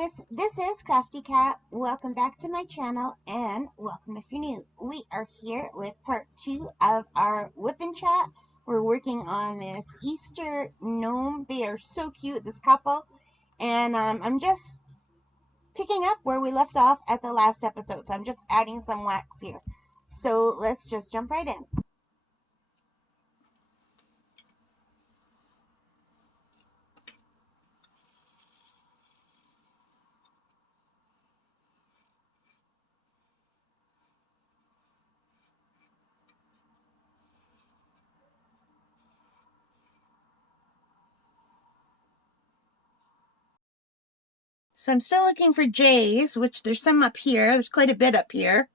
guys, this is Crafty Cat. Welcome back to my channel and welcome if you're new. We are here with part 2 of our WIP'n'Chat. We're working on this Easter gnome. They are so cute, this couple. And I'm just picking up where we left off at the last episode. So I'm just adding some wax here. So let's just jump right in. So I'm still looking for J's, which there's some up here. There's quite a bit up here.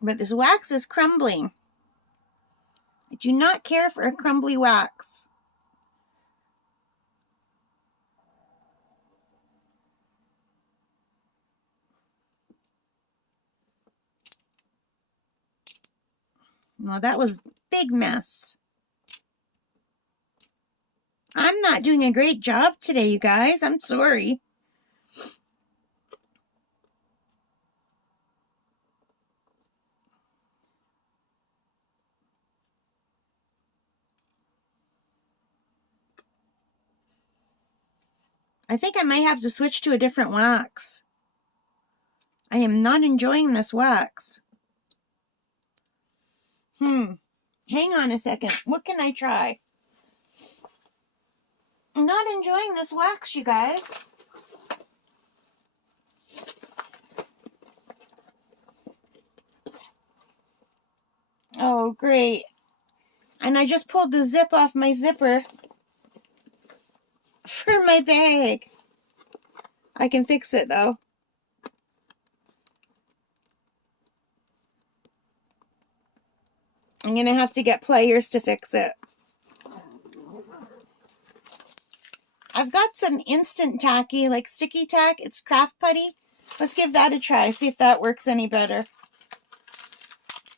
But this wax is crumbling. I do not care for a crumbly wax. Well, that was a big mess. I'm not doing a great job today, you guys. I'm sorry. I think I might have to switch to a different wax. I am not enjoying this wax. Hang on a second. What can I try? I'm not enjoying this wax, you guys. Oh, great. And I just pulled the zip off my zipper for my bag. I can fix it, though. I'm going to have to get pliers to fix it. I've got some instant tacky, like sticky tack. It's craft putty. Let's give that a try, see if that works any better.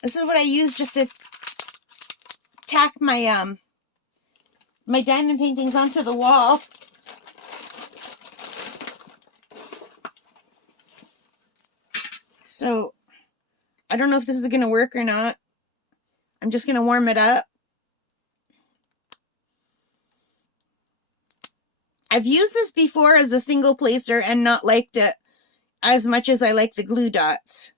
This is what I use just to tack my my diamond paintings onto the wall. So, I don't know if this is going to work or not. I'm just going to warm it up. I've used this before as a single placer and not liked it as much as I like the glue dots.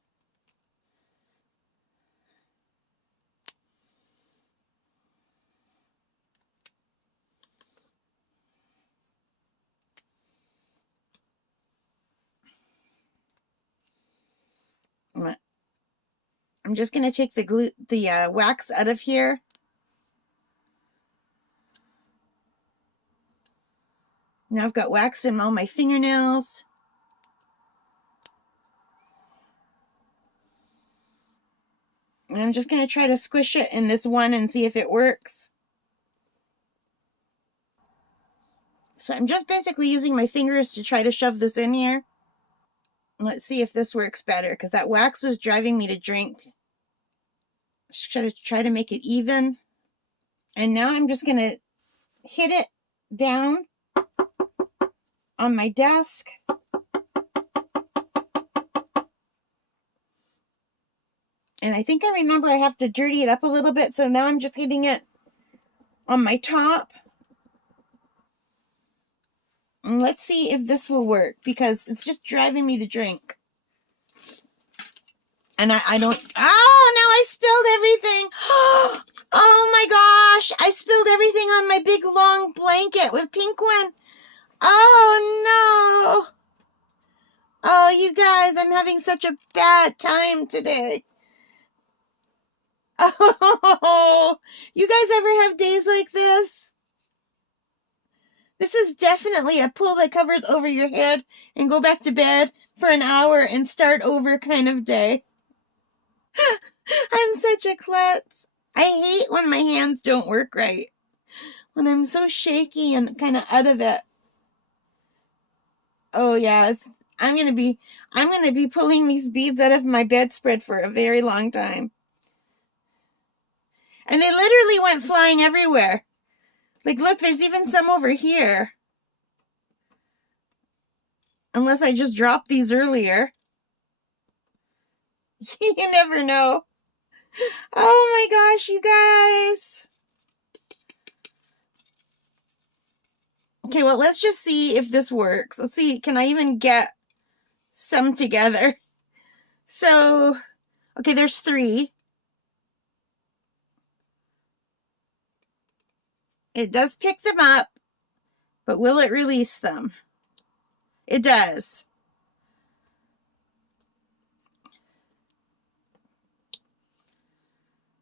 I'm just going to take the wax out of here. Now I've got wax in all my fingernails. And I'm just going to try to squish it in this one and see if it works. So I'm just basically using my fingers to try to shove this in here. Let's see if this works better, because that wax was driving me to drink. Just try to make it even. And now I'm just going to hit it down on my desk. And I think I remember I have to dirty it up a little bit, so now I'm just hitting it on my top. And let's see if this will work, because it's just driving me to drink. And I don't... Oh, now I spilled everything. Oh my gosh. I spilled everything on my big long blanket with pink one. Oh no. Oh, you guys, I'm having such a bad time today. Oh, you guys ever have days like this? This is definitely a pull that covers over your head and go back to bed for an hour and start over kind of day. I'm such a klutz. I hate when my hands don't work right. When I'm so shaky and kind of out of it. Oh yeah, I'm gonna be pulling these beads out of my bedspread for a very long time. And they literally went flying everywhere. Like, look, there's even some over here. Unless I just dropped these earlier. You never know. Oh my gosh, you guys. Okay, well, let's just see if this works. Let's see, can I even get some together? So, okay, there's 3. It does pick them up, but will it release them? It does.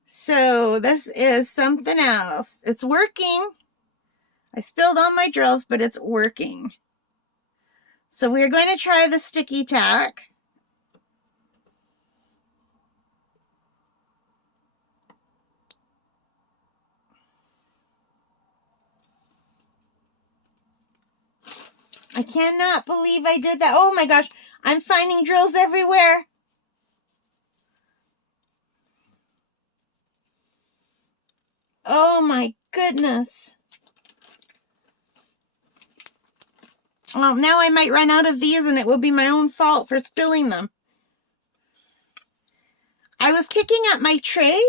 So this is something else. It's working. I spilled all my drills, but it's working. So we're going to try the sticky tack. I cannot believe I did that. Oh my gosh, I'm finding drills everywhere. Oh my goodness. Well, now I might run out of these and it will be my own fault for spilling them. I was picking up my tray.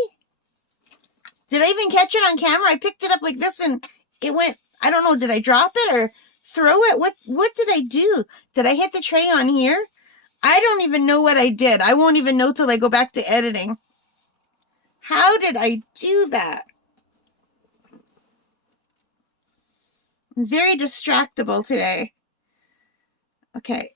Did I even catch it on camera? I picked it up like this and it went, I don't know, did I drop it or throw it? What did I do? Did I hit the tray on here? I don't even know what I did. I won't even know till I go back to editing. How did I do that? I'm very distractible today. Okay.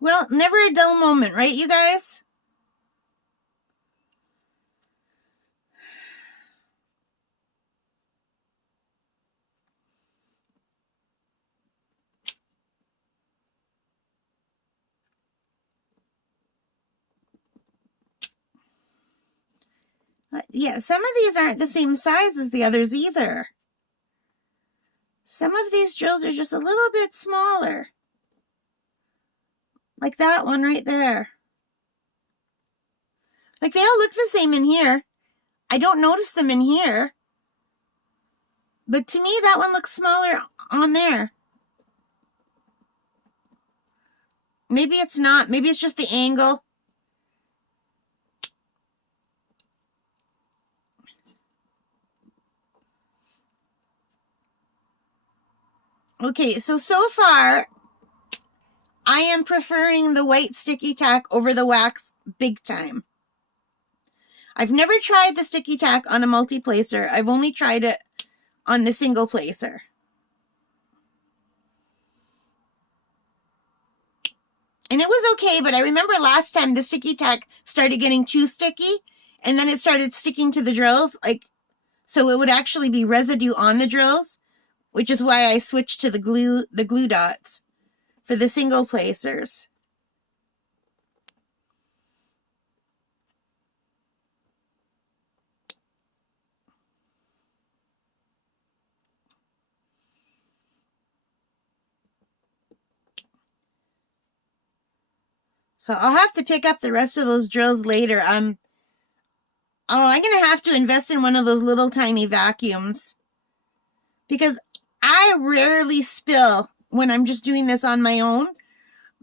Well, never a dull moment, right, you guys? Yeah, some of these aren't the same size as the others either. Some of these drills are just a little bit smaller. Like that one right there. Like they all look the same in here. I don't notice them in here. But to me, that one looks smaller on there. Maybe it's not. Maybe it's just the angle. Okay, so far, I am preferring the white sticky tack over the wax big time. I've never tried the sticky tack on a multi-placer. I've only tried it on the single placer. And it was okay, but I remember last time the sticky tack started getting too sticky, and then it started sticking to the drills, like, so it would actually be residue on the drills, which is why I switched to the glue dots for the single placers. So I'll have to pick up the rest of those drills later. I'm going to have to invest in one of those little tiny vacuums because I rarely spill when I'm just doing this on my own.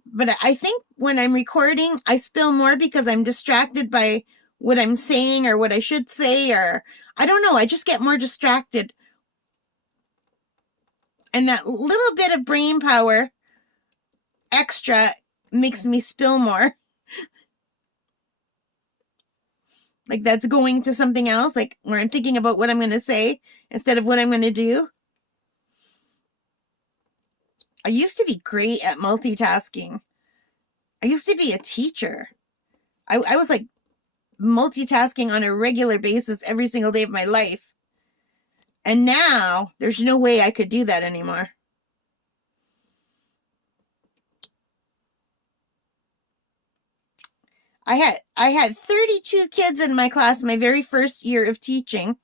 But I think when I'm recording, I spill more because I'm distracted by what I'm saying or what I should say, or I don't know. I just get more distracted. And that little bit of brain power extra makes me spill more. Like that's going to something else, like where I'm thinking about what I'm going to say instead of what I'm going to do. I used to be great at multitasking. I used to be a teacher. I was like multitasking on a regular basis every single day of my life. And now there's no way I could do that anymore. I had 32 kids in my class my very first year of teaching.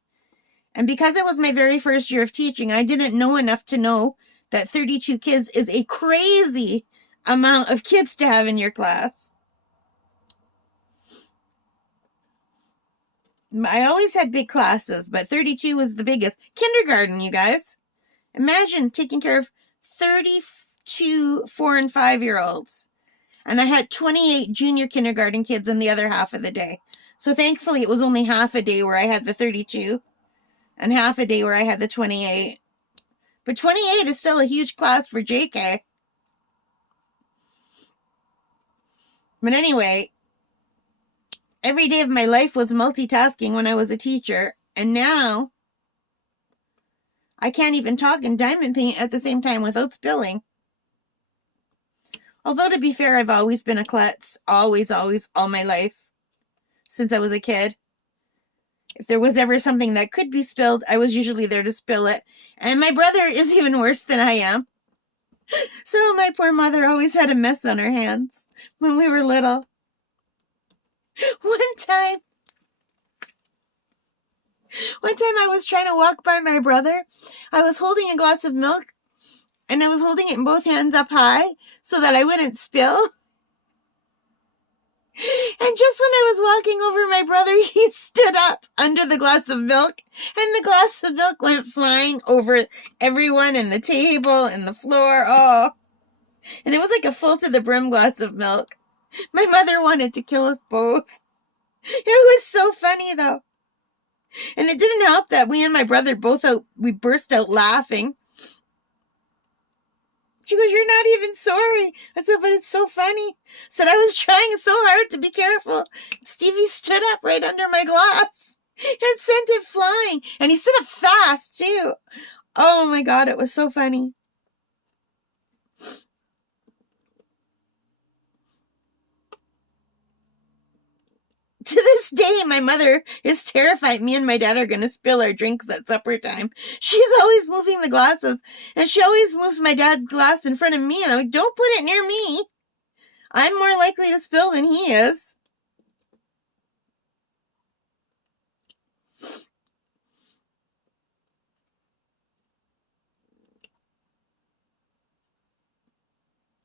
And because it was my very first year of teaching, I didn't know enough to know that 32 kids is a crazy amount of kids to have in your class. I always had big classes, but 32 was the biggest. Kindergarten, you guys. Imagine taking care of 32 4 and 5-year-olds. And I had 28 junior kindergarten kids in the other half of the day. So thankfully it was only half a day where I had the 32 and half a day where I had the 28. But 28 is still a huge class for JK. But anyway, every day of my life was multitasking when I was a teacher. And now I can't even talk and diamond paint at the same time without spilling. Although, to be fair, I've always been a klutz. Always, all my life. Since I was a kid. If there was ever something that could be spilled, I was usually there to spill it. And my brother is even worse than I am. So my poor mother always had a mess on her hands when we were little. One time I was trying to walk by my brother. I was holding a glass of milk, and I was holding it in both hands up high so that I wouldn't spill. And just when I was walking over my brother, he stood up under the glass of milk, and the glass of milk went flying over everyone and the table and the floor. Oh, and it was like a full to the brim glass of milk. My mother wanted to kill us both. It was so funny, though. And it didn't help that we and my brother we burst out laughing. She goes, "You're not even sorry." I said, "But it's so funny." I said, "I was trying so hard to be careful." Stevie stood up right under my glass and sent it flying. And he stood up fast, too. Oh, my God, it was so funny. To this day, my mother is terrified me and my dad are going to spill our drinks at supper time. She's always moving the glasses, and she always moves my dad's glass in front of me, and I'm like, "Don't put it near me. I'm more likely to spill than he is."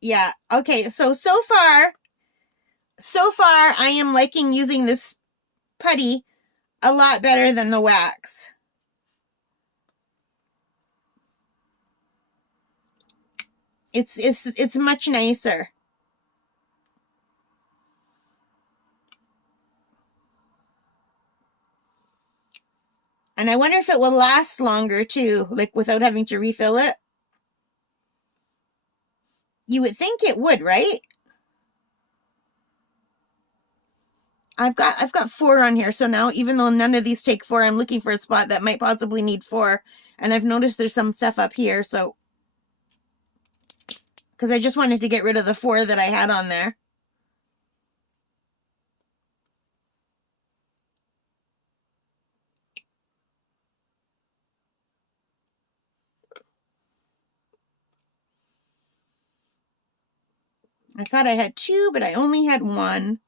Yeah, okay, so far, I am liking using this putty a lot better than the wax. It's much nicer. And I wonder if it will last longer too, like without having to refill it. You would think it would, right? I've got 4 on here, so now even though none of these take 4, I'm looking for a spot that might possibly need 4. And I've noticed there's some stuff up here, so because I just wanted to get rid of the 4 that I had on there. I thought I had 2, but I only had 1.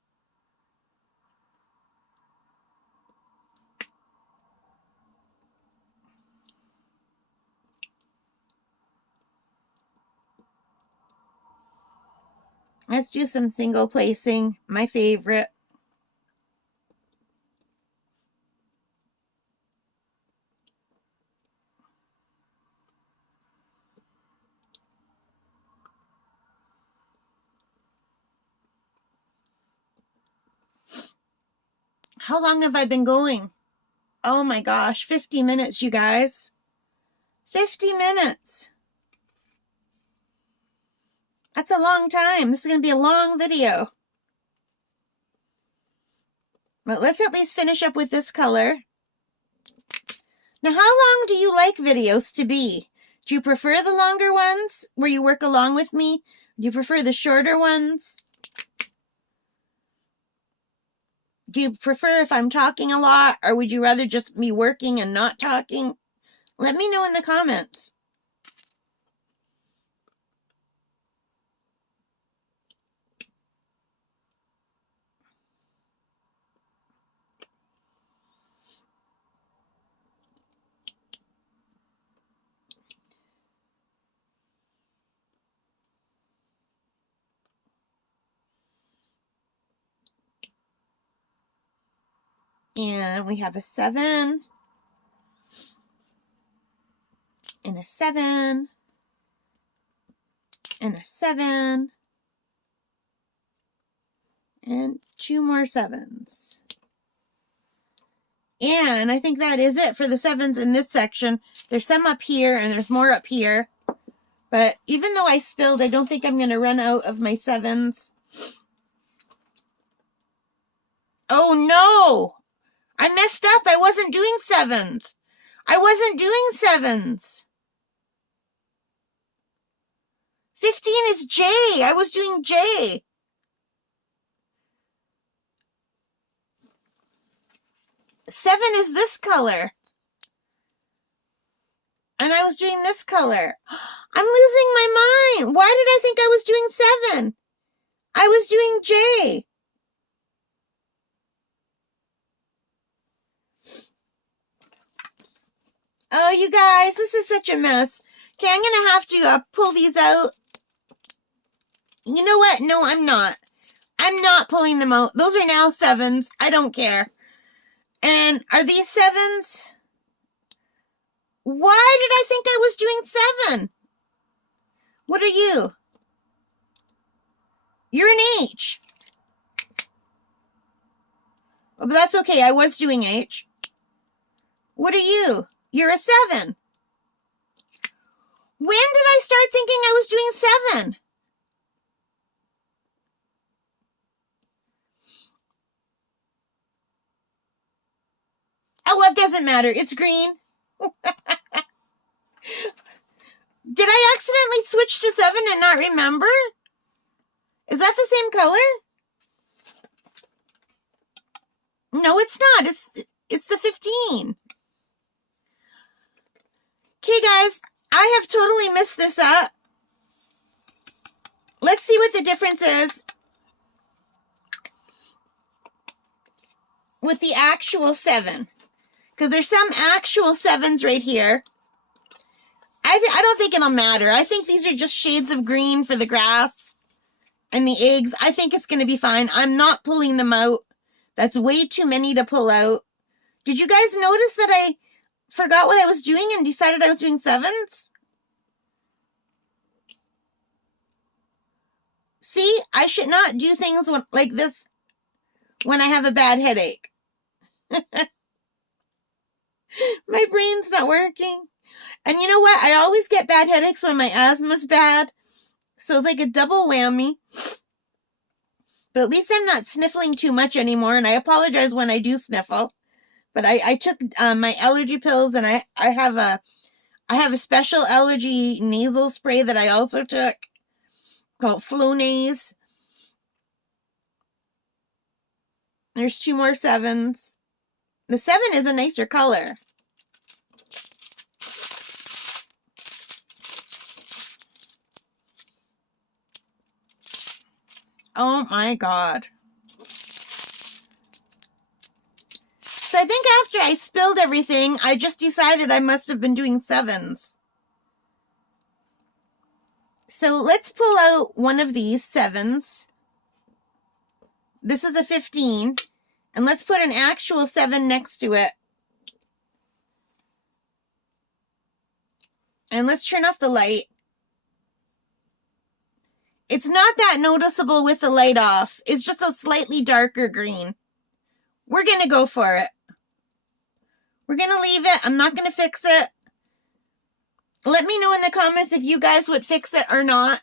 Let's do some single placing, my favorite. How long have I been going? Oh my gosh, 50 minutes, you guys. 50 minutes. That's a long time. This is going to be a long video. But let's at least finish up with this color. Now, how long do you like videos to be? Do you prefer the longer ones where you work along with me? Do you prefer the shorter ones? Do you prefer if I'm talking a lot, or would you rather just me working and not talking? Let me know in the comments. And we have a 7. And a 7. And a 7. And 2 more 7s. And I think that is it for the 7s in this section. There's some up here and there's more up here. But even though I spilled, I don't think I'm going to run out of my 7s. Oh no! I messed up. I wasn't doing 7s. I wasn't doing 7s. 15 is J. I was doing J. 7 is this color. And I was doing this color. I'm losing my mind. Why did I think I was doing 7? I was doing J. Oh, you guys, this is such a mess. Okay, I'm going to have to pull these out. You know what? No, I'm not. I'm not pulling them out. Those are now 7s. I don't care. And are these 7s? Why did I think I was doing 7? What are you? You're an H. Oh, but that's okay. I was doing H. What are you? You're a 7. When did I start thinking I was doing 7? Oh, well, it doesn't matter. It's green. Did I accidentally switch to 7 and not remember? Is that the same color? No, it's not. It's the 15. Okay, guys. I have totally messed this up. Let's see what the difference is with the actual 7. Because there's some actual 7s right here. I don't think it'll matter. I think these are just shades of green for the grass and the eggs. I think it's going to be fine. I'm not pulling them out. That's way too many to pull out. Did you guys notice that I forgot what I was doing and decided I was doing 7s? See, I should not do things like this when I have a bad headache. My brain's not working. And you know what? I always get bad headaches when my asthma's bad. So it's like a double whammy. But at least I'm not sniffling too much anymore. And I apologize when I do sniffle. But I took my allergy pills, and I have a special allergy nasal spray that I also took called Flonase. There's 2 more 7s. The 7 is a nicer color. Oh my God. So I think after I spilled everything, I just decided I must have been doing 7s. So let's pull out one of these 7s. This is a 15. And let's put an actual 7 next to it. And let's turn off the light. It's not that noticeable with the light off. It's just a slightly darker green. We're going to go for it. We're going to leave it. I'm not going to fix it. Let me know in the comments if you guys would fix it or not.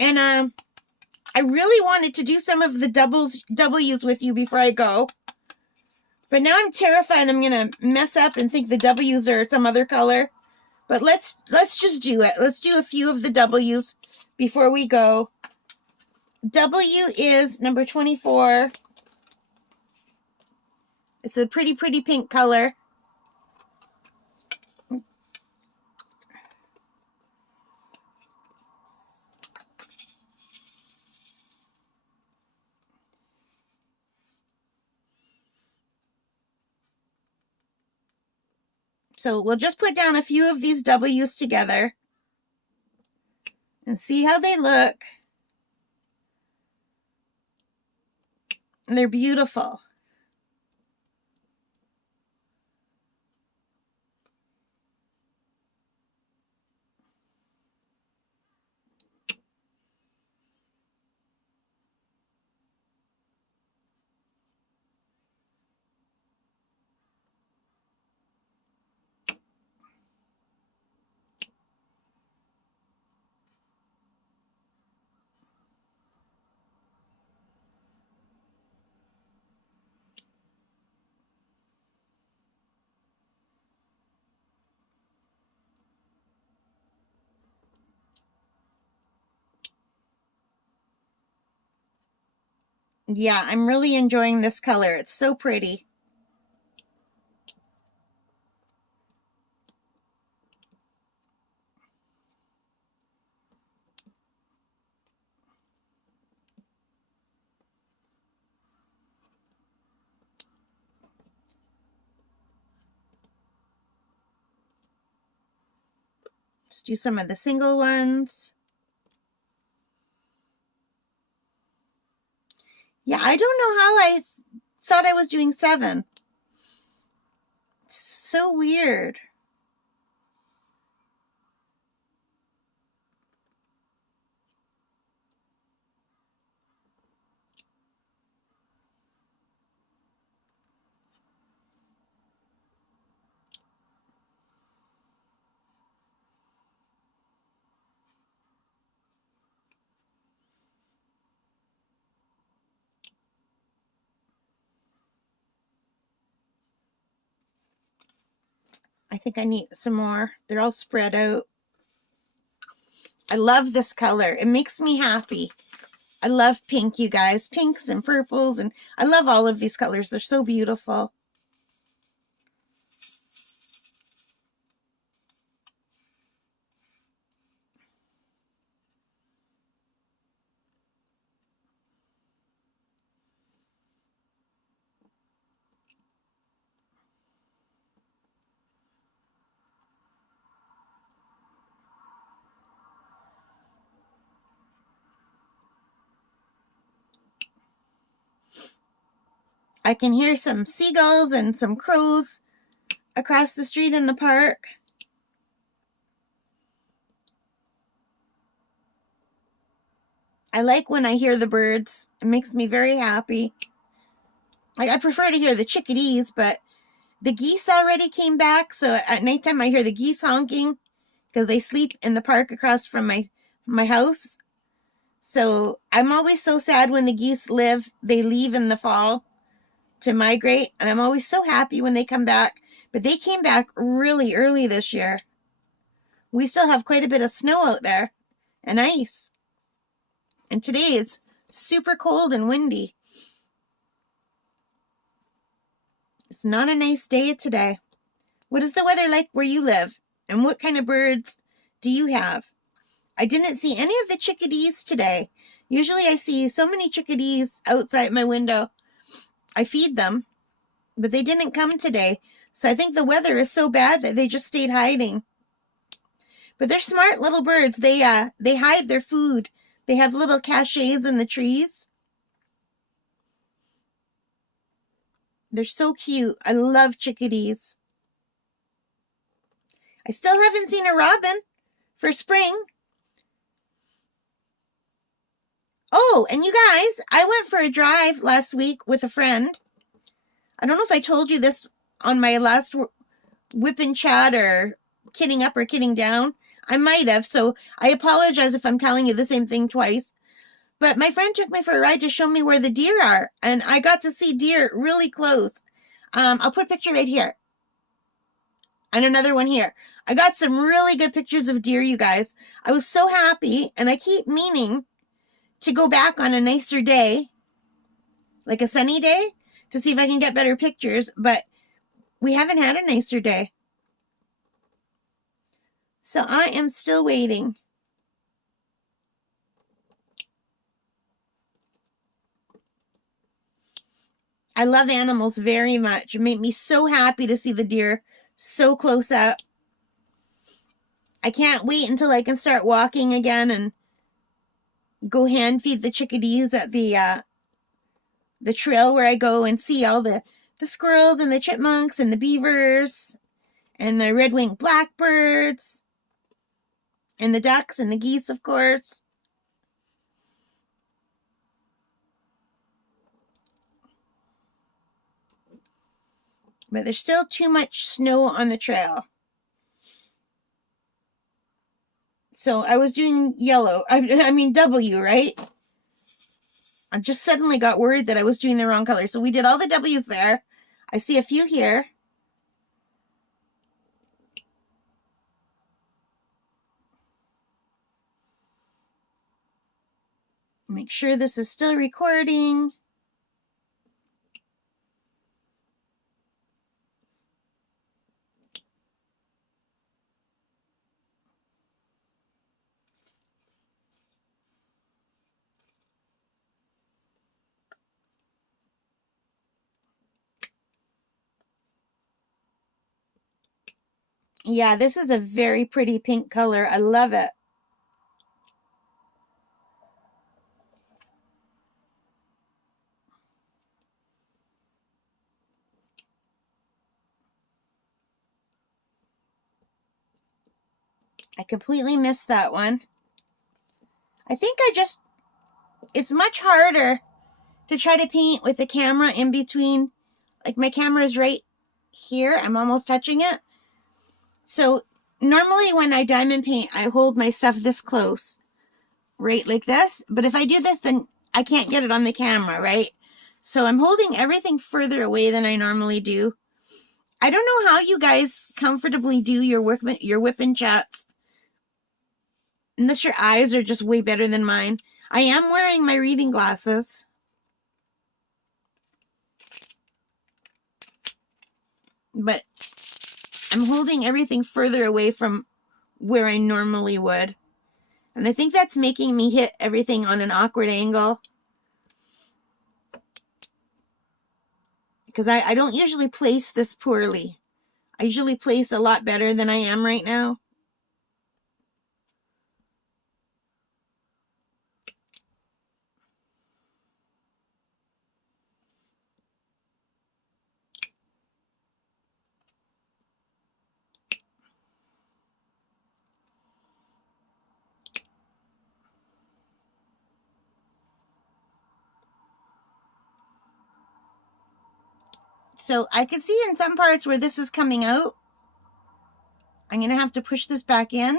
And I really wanted to do some of the W's with you before I go. But now I'm terrified I'm going to mess up and think the W's are some other color. But let's just do it. Let's do a few of the W's before we go. W is number 24. It's a pretty, pretty pink color. So we'll just put down a few of these W's together and see how they look. And they're beautiful. Yeah, I'm really enjoying this color. It's so pretty. Let's do some of the single ones. Yeah, I don't know how I thought I was doing 7. It's so weird. I think I need some more. They're all spread out. I love this color. It makes me happy. I love pink, you guys. Pinks and purples, and I love all of these colors. They're so beautiful. I can hear some seagulls and some crows across the street in the park. I like when I hear the birds. It makes me very happy. I prefer to hear the chickadees, but the geese already came back, so at nighttime I hear the geese honking because they sleep in the park across from my house. So I'm always so sad when the geese they leave in the fall to migrate, and I'm always so happy when they come back. But they came back really early this year. We still have quite a bit of snow out there and ice. And today it's super cold and windy. It's not a nice day today. What is the weather like where you live? And what kind of birds do you have? I didn't see any of the chickadees today. Usually I see so many chickadees outside my window. I feed them, but they didn't come today. So I think the weather is so bad that they just stayed hiding. But they're smart little birds. They hide their food. They have little caches in the trees. They're so cute. I love chickadees. I still haven't seen a robin for spring. Oh, and you guys, I went for a drive last week with a friend. I don't know if I told you this on my last WIP'n'Chat or kidding up or kidding down. I might have, so I apologize if I'm telling you the same thing twice. But my friend took me for a ride to show me where the deer are, and I got to see deer really close. I'll put a picture right here. And another one here. I got some really good pictures of deer, you guys. I was so happy, and I keep meaning to go back on a nicer day, like a sunny day, to see if I can get better pictures, but we haven't had a nicer day. So I am still waiting. I love animals very much. It made me so happy to see the deer so close up. I can't wait until I can start walking again and go hand feed the chickadees at the the trail where I go and see all the squirrels and the chipmunks and the beavers and the red-winged blackbirds and the ducks and the geese, of course. But there's still too much snow on the trail. So I was doing yellow. I mean W, right? I just suddenly got worried that I was doing the wrong color. So we did all the W's there. I see a few here. Make sure this is still recording. Yeah, this is a very pretty pink color. I love it. I completely missed that one. I think it's much harder to try to paint with the camera in between. Like my camera is right here. I'm almost touching it. So normally when I diamond paint, I hold my stuff this close, right like this. But if I do this, then I can't get it on the camera, right? So I'm holding everything further away than I normally do. I don't know how you guys comfortably do your WIP'n'Chats, unless your eyes are just way better than mine. I am wearing my reading glasses. But I'm holding everything further away from where I normally would. And I think that's making me hit everything on an awkward angle. Because I don't usually place this poorly. I usually place a lot better than I am right now. So I can see in some parts where this is coming out. I'm going to have to push this back in.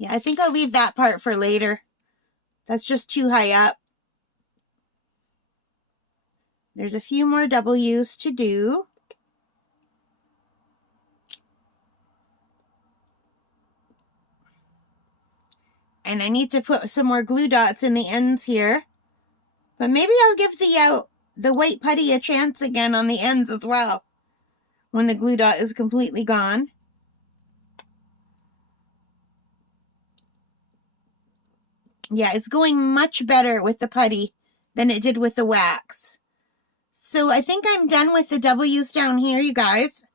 Yeah, I think I'll leave that part for later. That's just too high up. There's a few more W's to do. And I need to put some more glue dots in the ends here. But maybe I'll give the white putty a chance again on the ends as well, when the glue dot is completely gone. Yeah, it's going much better with the putty than it did with the wax. So I think I'm done with the W's down here, you guys.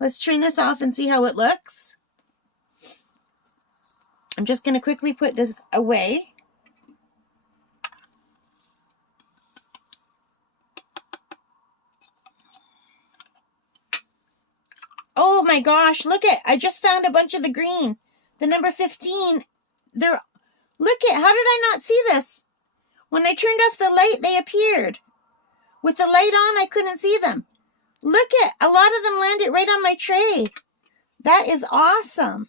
Let's turn this off and see how it looks. I'm just going to quickly put this away. Oh my gosh, look at, I just found a bunch of the green. The number 15, look at, how did I not see this? When I turned off the light, they appeared. With the light on, I couldn't see them. Look at, a lot of them landed right on my tray. That is awesome.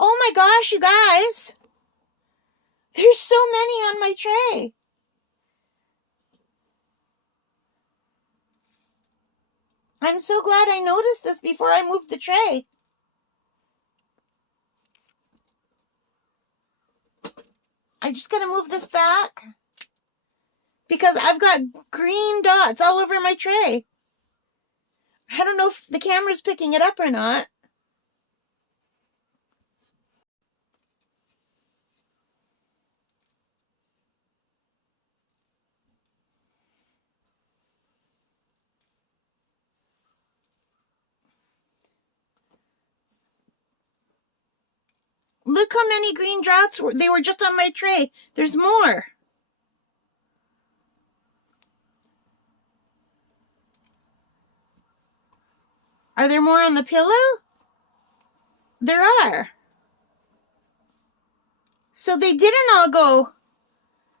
Oh my gosh, you guys. There's so many on my tray. I'm so glad I noticed this before I moved the tray. I just gotta move this back because I've got green dots all over my tray. I don't know if the camera's picking it up or not. Look how many green dots they were just on my tray. There's more. Are there more on the pillow? There are. So they didn't all go.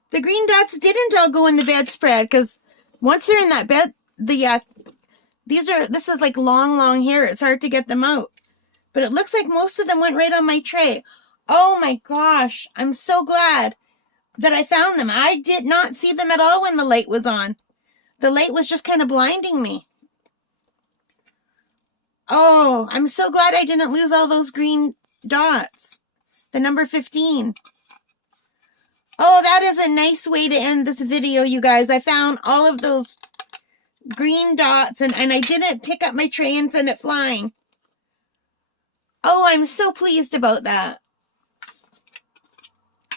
The green dots didn't all go in the bedspread because once they're in that bed, this is like long hair. It's hard to get them out. But it looks like most of them went right on my tray. Oh my gosh, I'm so glad that I found them. I did not see them at all when the light was on. The light was just kind of blinding me. Oh, I'm so glad I didn't lose all those green dots. The number 15. Oh, that is a nice way to end this video, you guys. I found all of those green dots and I didn't pick up my tray and send it flying. Oh, I'm so pleased about that.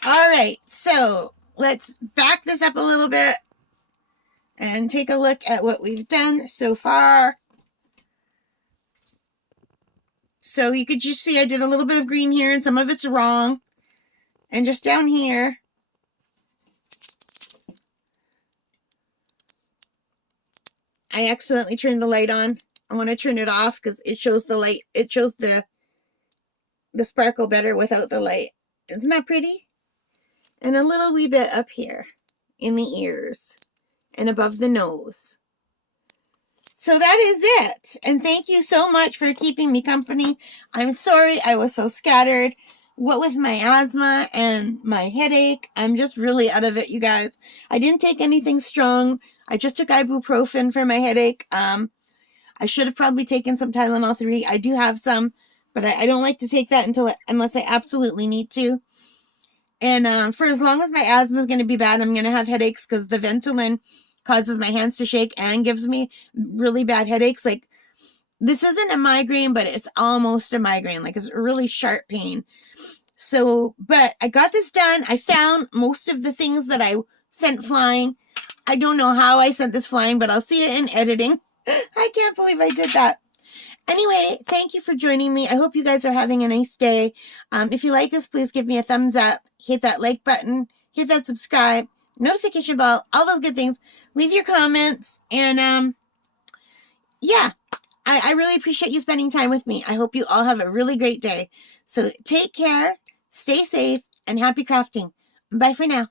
All right, so let's back this up a little bit and take a look at what we've done so far. So you could just see I did a little bit of green here and some of it's wrong. And just down here, I accidentally turned the light on. I want to turn it off because it shows the light. It shows the sparkle better without the light. Isn't that pretty? And a little wee bit up here in the ears and above the nose. So that is it. And thank you so much for keeping me company. I'm sorry I was so scattered. What with my asthma and my headache, I'm just really out of it, you guys. I didn't take anything strong. I just took ibuprofen for my headache. I should have probably taken some Tylenol 3. I do have some, but I don't like to take that unless I absolutely need to. And for as long as my asthma is going to be bad, I'm going to have headaches because the Ventolin causes my hands to shake and gives me really bad headaches. Like, this isn't a migraine, but it's almost a migraine. Like, it's a really sharp pain. So, but I got this done. I found most of the things that I sent flying. I don't know how I sent this flying, but I'll see it in editing. I can't believe I did that. Anyway, thank you for joining me. I hope you guys are having a nice day. If you like this, please give me a thumbs up. Hit that like button. Hit that subscribe. Notification bell. All those good things. Leave your comments. And, yeah. I really appreciate you spending time with me. I hope you all have a really great day. So take care. Stay safe. And happy crafting. Bye for now.